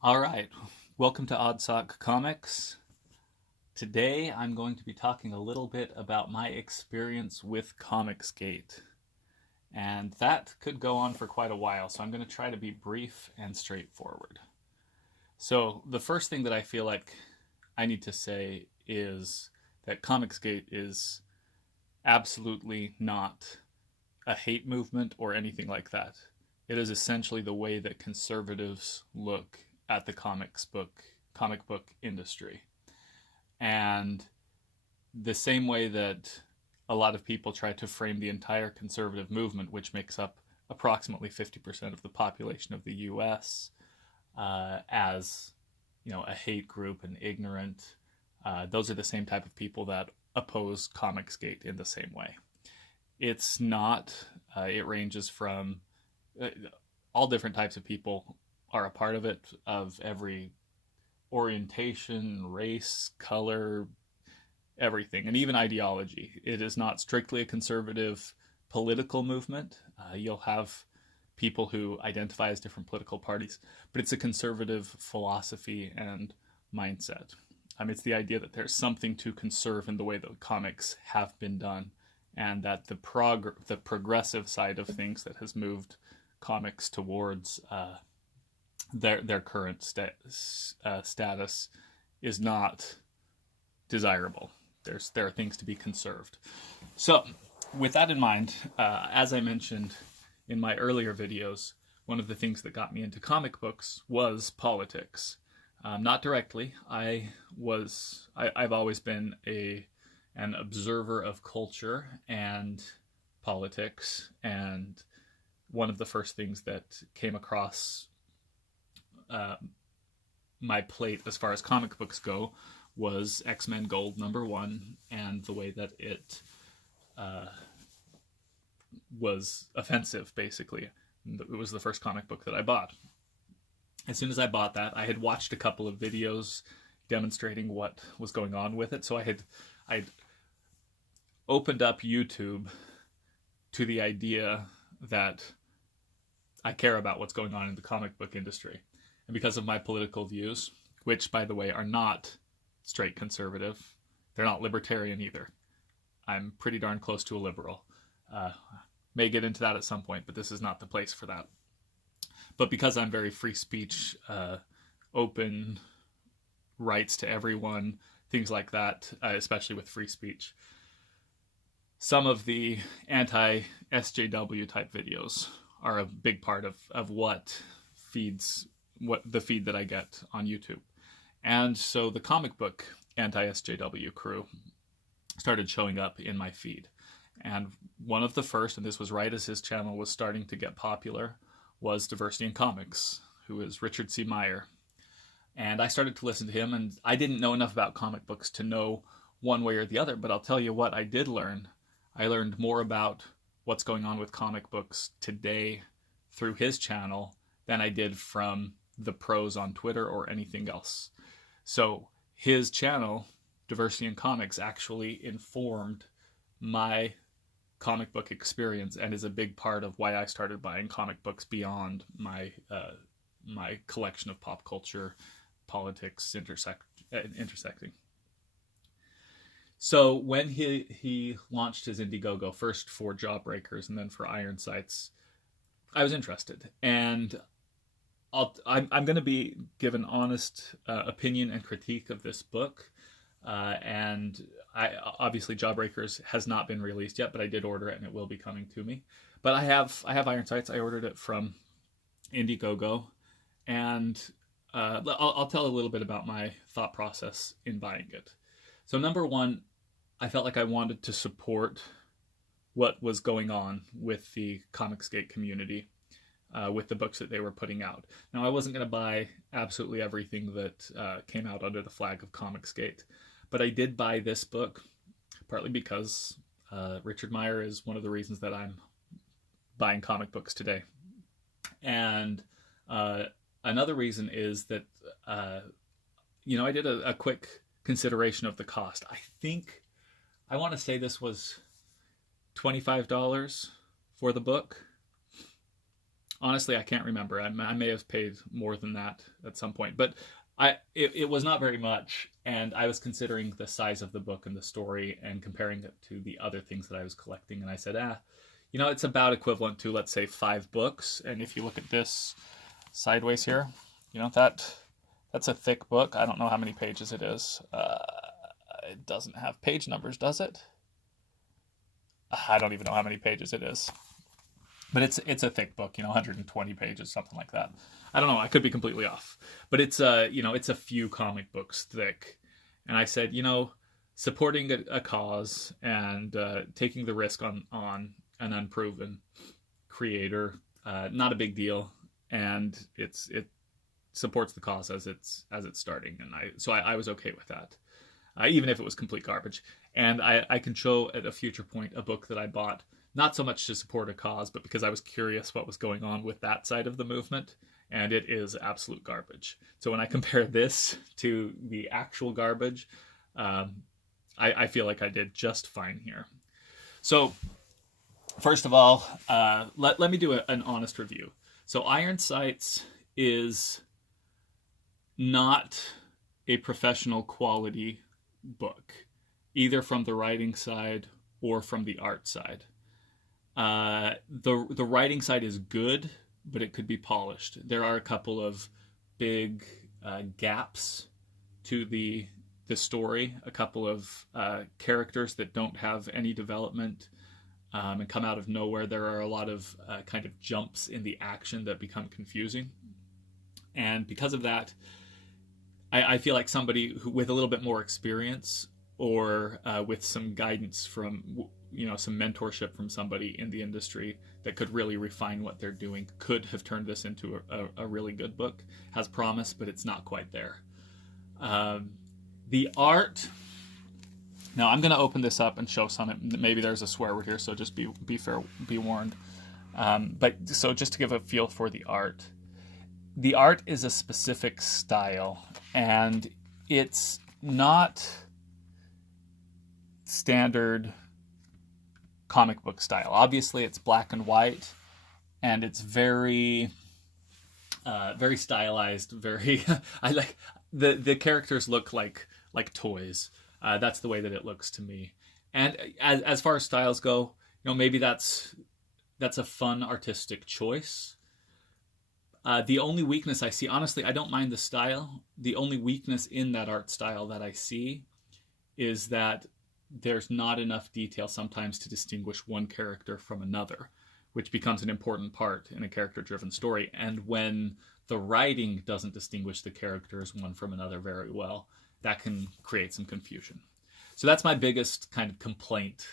All right, welcome to Odd Sock Comics. Today I'm going to be talking a little bit about my experience with ComicsGate. And that could go on for quite a while, so I'm going to try to be brief and straightforward. So, the first thing that I feel like I need to say is that ComicsGate is absolutely not a hate movement or anything like that. It is essentially the way that conservatives look at the comic book industry. And the same way that a lot of people try to frame the entire conservative movement, which makes up approximately 50% of the population of the US, as a hate group and ignorant. Those are the same type of people that oppose Comicsgate in the same way. It's not. It ranges from all different types of people are a part of it, of every orientation, race, color, everything, and even ideology. It is not strictly a conservative political movement. You'll have people who identify as different political parties, but it's a conservative philosophy and mindset. It's the idea that there's something to conserve in the way that comics have been done, and that the progressive side of things that has moved comics towards their current status is not desirable. There are things to be conserved. So, with that in mind, as I mentioned in my earlier videos, one of the things that got me into comic books was politics. Not directly. I've always been an observer of culture and politics, and one of the first things that came across uh, my plate as far as comic books go was X-Men Gold #1, and the way that it uh, was offensive, basically. It was the first comic book that I bought. As soon as I bought that, I had watched a couple of videos demonstrating what was going on with it, so I'd opened up YouTube to the idea that I care about what's going on in the comic book industry. And because of my political views, which, by the way, are not straight conservative, they're not libertarian either. I'm pretty darn close to a liberal. May get into that at some point, but this is not the place for that. But because I'm very free speech, open rights to everyone, things like that, especially with free speech, some of the anti-SJW type videos are a big part of what the feed that I get on YouTube. And so the comic book anti-SJW crew started showing up in my feed. And one of the first, and this was right as his channel was starting to get popular, was Diversity in Comics, who is Richard C. Meyer. And I started to listen to him, and I didn't know enough about comic books to know one way or the other, but I'll tell you what I did learn. I learned more about what's going on with comic books today through his channel than I did from the pros on Twitter or anything else. So his channel, Diversity in Comics, actually informed my comic book experience and is a big part of why I started buying comic books beyond my collection of pop culture, politics intersecting. So when he launched his Indiegogo, first for Jawbreakers and then for Iron Sights, I was interested, and I'm going to be give an honest opinion and critique of this book. And obviously Jawbreakers has not been released yet, but I did order it and it will be coming to me. But I have Iron Sights. I ordered it from Indiegogo, and I'll tell a little bit about my thought process in buying it. So #1, I felt like I wanted to support what was going on with the ComicsGate community, with the books that they were putting out. Now, I wasn't going to buy absolutely everything that came out under the flag of ComicsGate, but I did buy this book, partly because Richard Meyer is one of the reasons that I'm buying comic books today. And another reason is that, I did a quick consideration of the cost. I want to say this was $25 for the book. Honestly, I can't remember. I may have paid more than that at some point, but it was not very much, and I was considering the size of the book and the story and comparing it to the other things that I was collecting, and I said, it's about equivalent to, let's say, 5 books. And if you look at this sideways here, that's a thick book. I don't know how many pages it is. It doesn't have page numbers, does it? I don't even know how many pages it is. But it's a thick book, 120 pages, something like that. I don't know. I could be completely off. But it's a few comic books thick. And I said, supporting a cause and taking the risk on an unproven creator, not a big deal. And it supports the cause as it's starting. And I was okay with that, even if it was complete garbage. And I can show at a future point a book that I bought, not so much to support a cause, but because I was curious what was going on with that side of the movement, and it is absolute garbage. So when I compare this to the actual garbage, I feel like I did just fine here. So first of all, let me do an honest review. So Iron Sights is not a professional quality book, either from the writing side or from the art side. The writing side is good, but it could be polished. There are a couple of big gaps to the story, a couple of characters that don't have any development and come out of nowhere. There are a lot of kind of jumps in the action that become confusing. And because of that, I feel like somebody with a little bit more experience or with some guidance from, some mentorship from somebody in the industry that could really refine what they're doing could have turned this into a really good book. Has promise, but it's not quite there. The art. Now I'm going to open this up and show some. Maybe there's a swear word here, so just be warned. But so just to give a feel for the art. The art is a specific style, and it's not standard comic book style. Obviously, it's black and white, and it's very stylized. Very, I like the characters look like toys. That's the way that it looks to me. And as far as styles go, maybe that's a fun artistic choice. The only weakness I see, honestly, I don't mind the style. The only weakness in that art style that I see is that there's not enough detail sometimes to distinguish one character from another, which becomes an important part in a character-driven story. And when the writing doesn't distinguish the characters one from another very well, that can create some confusion. So that's my biggest kind of complaint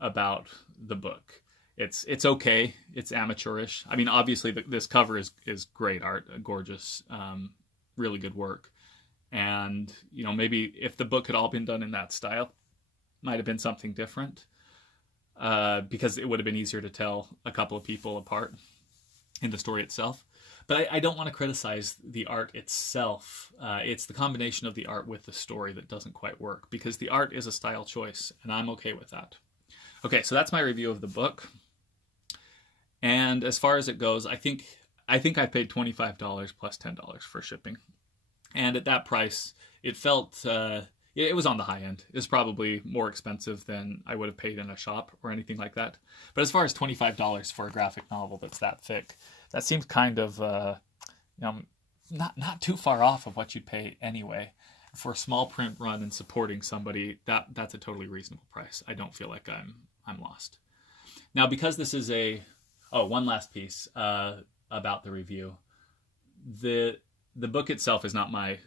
about the book. It's okay. It's amateurish. I mean, obviously, this cover is great art, gorgeous, really good work. And, maybe if the book had all been done in that style, might have been something different, because it would have been easier to tell a couple of people apart in the story itself. But I don't want to criticize the art itself. It's the combination of the art with the story that doesn't quite work, because the art is a style choice, and I'm okay with that. Okay, so that's my review of the book. And as far as it goes, I think I paid $25 plus $10 for shipping. And at that price, it felt, it was on the high end. It was probably more expensive than I would have paid in a shop or anything like that. But as far as $25 for a graphic novel that's that thick, that seems kind of, not too far off of what you'd pay anyway. For a small print run and supporting somebody, that's a totally reasonable price. I don't feel like I'm lost. Now, because this is one last piece about the review. The book itself is not my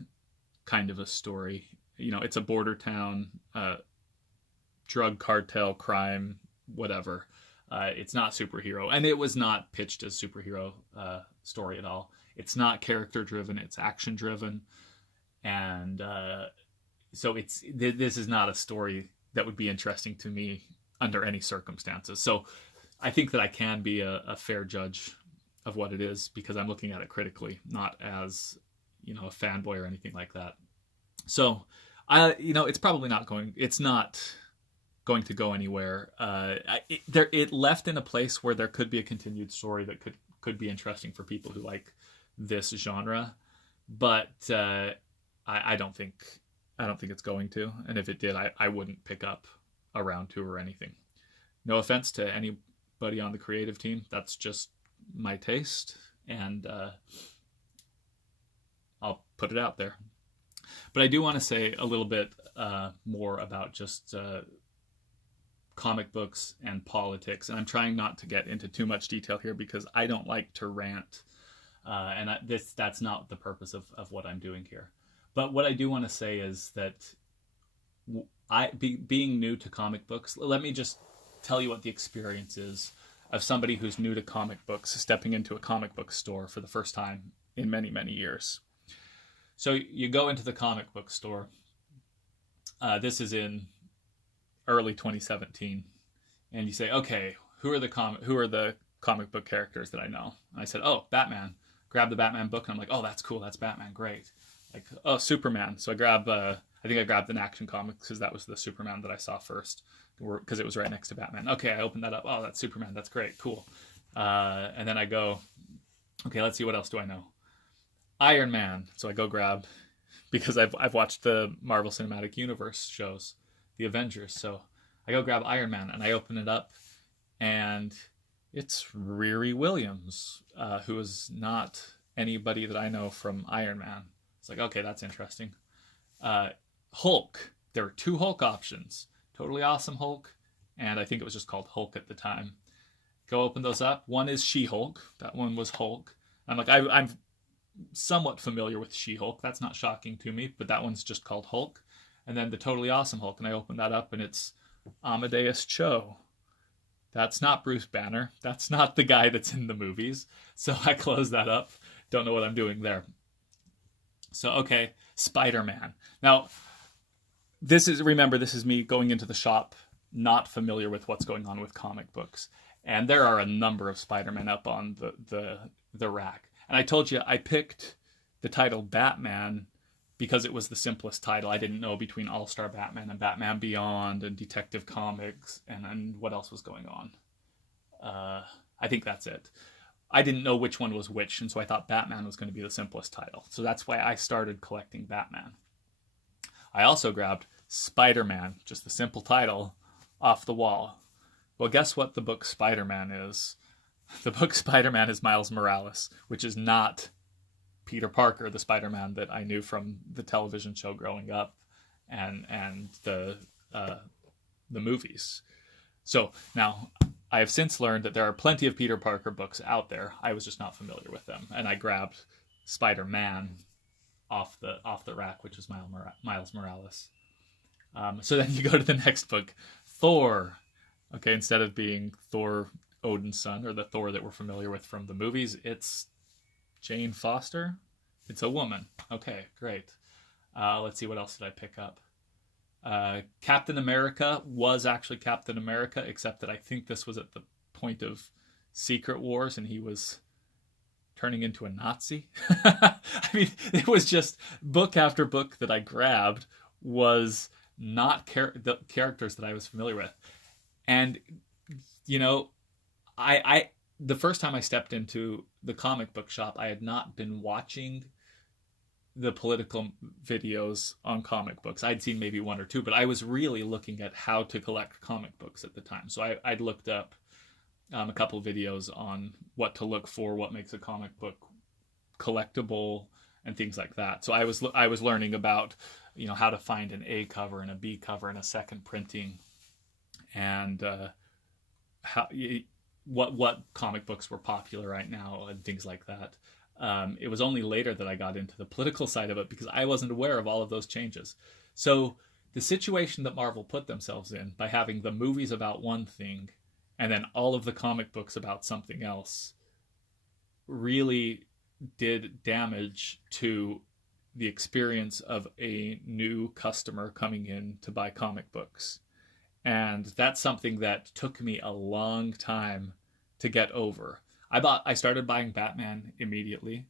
kind of a story. It's a border town, drug cartel, crime, whatever. It's not superhero, and it was not pitched as superhero story at all. It's not character driven. It's action driven, and so this is not a story that would be interesting to me under any circumstances. So I think that I can be a fair judge of what it is because I'm looking at it critically, not as a fanboy or anything like that. So it's probably not going. It's not going to go anywhere. It left in a place where there could be a continued story that could be interesting for people who like this genre, but I don't think it's going to. And if it did, I wouldn't pick up a round 2 or anything. No offense to anybody on the creative team. That's just my taste, and I'll put it out there. But I do want to say a little bit more about just comic books and politics, and I'm trying not to get into too much detail here because I don't like to rant, and that's not the purpose of what I'm doing here. But what I do want to say is that being new to comic books, let me just tell you what the experience is of somebody who's new to comic books stepping into a comic book store for the first time in many, many years. So you go into the comic book store. This is in early 2017, and you say, "Okay, who are the comic book characters that I know?" And I said, "Oh, Batman." Grab the Batman book, and I'm like, "Oh, that's cool. That's Batman. Great." Like, "Oh, Superman." So I grabbed an Action Comics because that was the Superman that I saw first, because it was right next to Batman. Okay, I opened that up. Oh, that's Superman. That's great. Cool. And then I go, okay, let's see, what else do I know? Iron Man. So I go grab, because I've watched the Marvel Cinematic Universe shows, the Avengers. So I go grab Iron Man, and I open it up, and it's Riri Williams, who is not anybody that I know from Iron Man. It's like, okay, that's interesting. Hulk. There were 2 Hulk options. Totally Awesome Hulk, and I think it was just called Hulk at the time. Go open those up. One is She-Hulk. That one was Hulk. I'm like, I'm somewhat familiar with She-Hulk. That's not shocking to me, but that one's just called Hulk. And then the Totally Awesome Hulk, and I open that up, and it's Amadeus Cho. That's not Bruce Banner. That's not the guy that's in the movies. So I close that up. Don't know what I'm doing there. So, okay, Spider-Man. Now, this is me going into the shop, not familiar with what's going on with comic books. And there are a number of Spider-Man up on the rack. And I told you I picked the title Batman because it was the simplest title. I didn't know between All-Star Batman and Batman Beyond and Detective Comics and what else was going on. I think that's it. I didn't know which one was which, and so I thought Batman was going to be the simplest title. So that's why I started collecting Batman. I also grabbed Spider-Man, just the simple title, off the wall. Well, guess what the book Spider-Man is? The book Spider-Man is Miles Morales, which is not Peter Parker, the Spider-Man that I knew from the television show growing up and the movies. So now I have since learned that there are plenty of Peter Parker books out there. I was just not familiar with them, and I grabbed Spider-Man off the rack, which is Miles Morales. So then you go to the next book, Thor. Okay, instead of being Thor, Odin's son, or the Thor that we're familiar with from the movies, it's Jane Foster. It's a woman. Okay, great. Let's see, what else did I pick up? Captain America was actually Captain America, except that I think this was at the point of Secret Wars, and he was turning into a Nazi. I mean, it was just book after book that I grabbed was not the characters that I was familiar with. And, you know, I the first time I stepped into the comic book shop, I had not been watching the political videos on comic books. I'd seen maybe 1 or 2, but I was really looking at how to collect comic books at the time. So I'd looked up a couple of videos on what to look for, what makes a comic book collectible, and things like that. So I was learning about, you know, how to find an A cover and a B cover and a second printing, and what comic books were popular right now and things like that. It was only later that I got into the political side of it because I wasn't aware of all of those changes. So the situation that Marvel put themselves in by having the movies about one thing and then all of the comic books about something else really did damage to the experience of a new customer coming in to buy comic books. And that's something that took me a long time to get over. I started buying Batman immediately.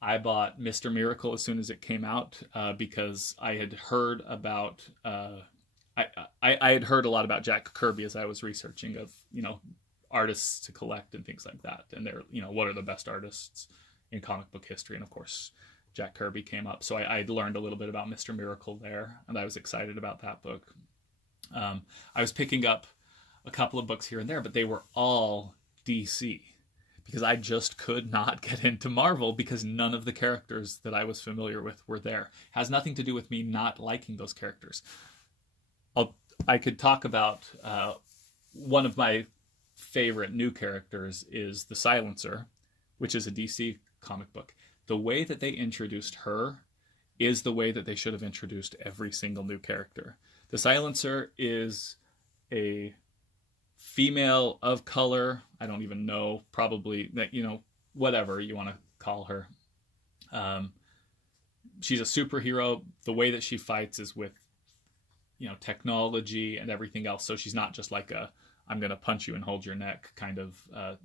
I bought Mr. Miracle as soon as it came out because I had heard about I had heard a lot about Jack Kirby as I was researching of, you know, artists to collect and things like that. And they're, what are the best artists in comic book history? And of course, Jack Kirby came up. So I learned a little bit about Mr. Miracle there, and I was excited about that book. I was picking up a couple of books here and there, but they were all DC, because I just could not get into Marvel because none of the characters that I was familiar with were there. It has nothing to do with me not liking those characters. I could talk about one of my favorite new characters is the Silencer, which is a DC comic book. The way that they introduced her is the way that they should have introduced every single new character. The Silencer is a female of color. I don't even know, probably, that, whatever you want to call her. She's a superhero. The way that she fights is with, technology and everything else. So she's not just like I'm going to punch you and hold your neck kind of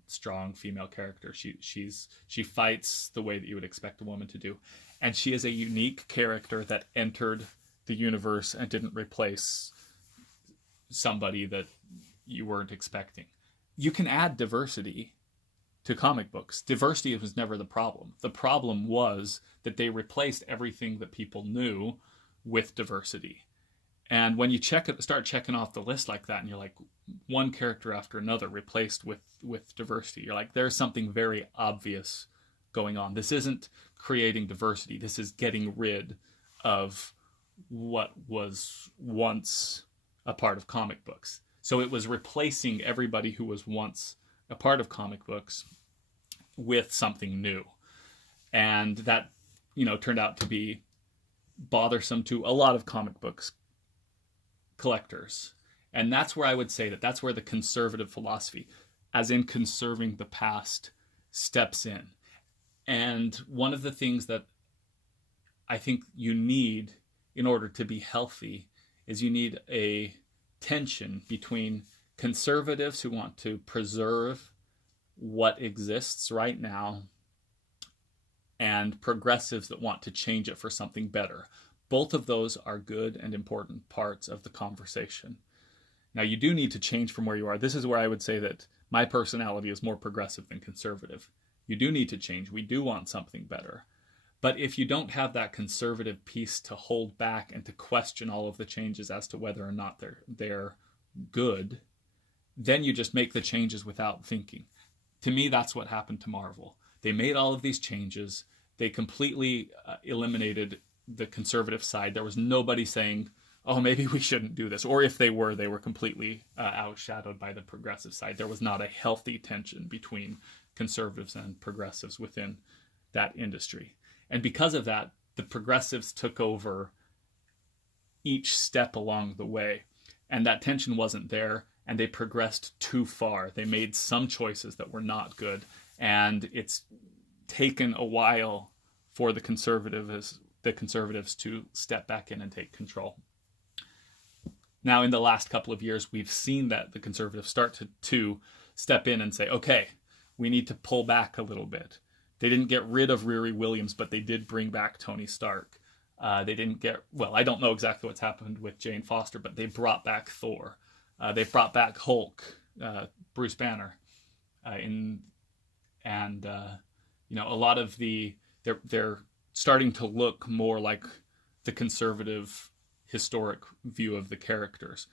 strong female character. She fights the way that you would expect a woman to do. And she is a unique character that entered the universe and didn't replace somebody that you weren't expecting. You can add diversity to comic books. Diversity was never the problem. The problem was that they replaced everything that people knew with diversity. And when you start checking off the list like that, and you're like, one character after another replaced with diversity, you're like, there's something very obvious going on. This isn't creating diversity. This is getting rid of what was once a part of comic books. So it was replacing everybody who was once a part of comic books with something new. And that, turned out to be bothersome to a lot of comic books collectors. And that's where I would say that's where the conservative philosophy, as in conserving the past, steps in. And one of the things that I think you need in order to be healthy is you need a tension between conservatives who want to preserve what exists right now and progressives that want to change it for something better. Both of those are good and important parts of the conversation. Now, you do need to change from where you are. This is where I would say that my personality is more progressive than conservative. You do need to change. We do want something better. But if you don't have that conservative piece to hold back and to question all of the changes as to whether or not they're good, then you just make the changes without thinking. To me, that's what happened to Marvel. They made all of these changes. They completely eliminated the conservative side. There was nobody saying, oh, maybe we shouldn't do this. Or if they were completely outshadowed by the progressive side. There was not a healthy tension between conservatives and progressives within that industry. And because of that, the progressives took over each step along the way. And that tension wasn't there, and they progressed too far. They made some choices that were not good. And it's taken a while for the conservatives to step back in and take control. Now, in the last couple of years, we've seen that the conservatives start to step in and say, okay, we need to pull back a little bit. They didn't get rid of Riri Williams, but they did bring back Tony Stark. They didn't I don't know exactly what's happened with Jane Foster, but they brought back Thor. They brought back Hulk, Bruce Banner. A lot of they're starting to look more like the conservative historic view of the characters.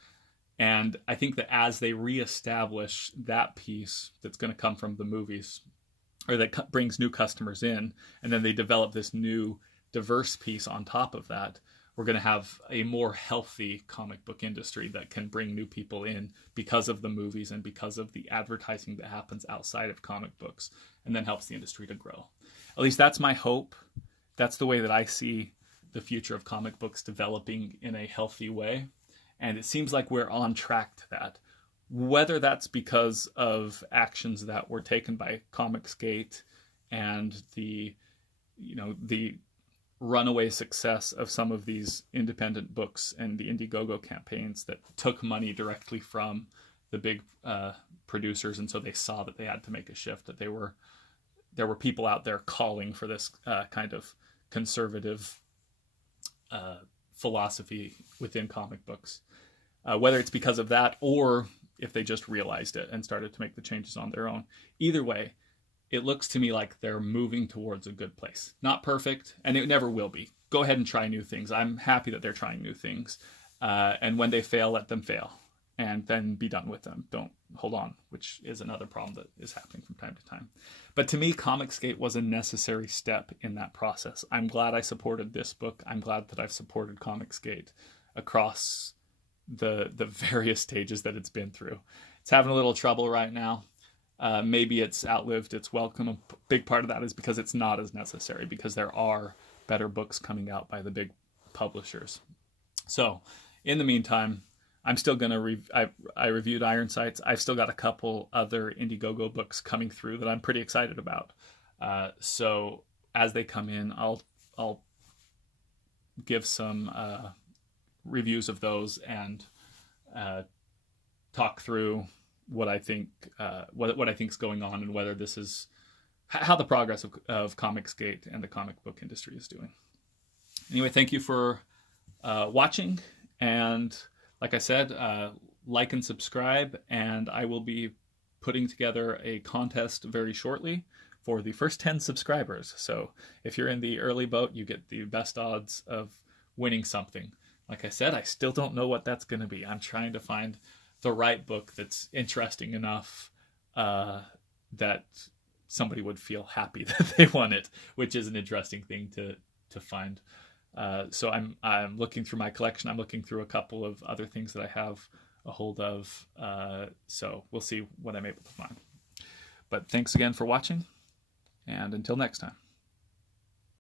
And I think that as they reestablish that piece that's going to come from the movies, or that brings new customers in, and then they develop this new diverse piece on top of that, we're going to have a more healthy comic book industry that can bring new people in because of the movies and because of the advertising that happens outside of comic books, and then helps the industry to grow. At least that's my hope. That's the way that I see the future of comic books developing in a healthy way. And it seems like we're on track to that. Whether that's because of actions that were taken by ComicsGate and the runaway success of some of these independent books and the Indiegogo campaigns that took money directly from the big producers, and so they saw that they had to make a shift, that there were people out there calling for this kind of conservative philosophy within comic books. Whether it's because of that or if they just realized it and started to make the changes on their own. Either way, it looks to me like they're moving towards a good place. Not perfect, and it never will be. Go ahead and try new things. I'm happy that they're trying new things. And when they fail, let them fail. And then be done with them. Don't hold on, which is another problem that is happening from time to time. But to me, ComicsGate was a necessary step in that process. I'm glad I supported this book. I'm glad that I've supported ComicsGate across the various stages that it's been through. It's having a little trouble right now. Maybe it's outlived its welcome. A big part of that is because it's not as necessary, because there are better books coming out by the big publishers. So, in the meantime, I'm still going to I reviewed Iron Sights. I've still got a couple other Indiegogo books coming through that I'm pretty excited about. So as they come in, I'll give some reviews of those and talk through what I think what I think is going on, and whether this is how the progress of ComicsGate and the comic book industry is doing. Anyway, thank you for watching, and like I said, like and subscribe, and I will be putting together a contest very shortly for the first 10 subscribers. So if you're in the early boat, you get the best odds of winning something. Like I said, I still don't know what that's going to be. I'm trying to find the right book that's interesting enough that somebody would feel happy that they won it, which is an interesting thing to find. So I'm looking through my collection. I'm looking through a couple of other things that I have a hold of. So we'll see what I'm able to find. But thanks again for watching, and until next time.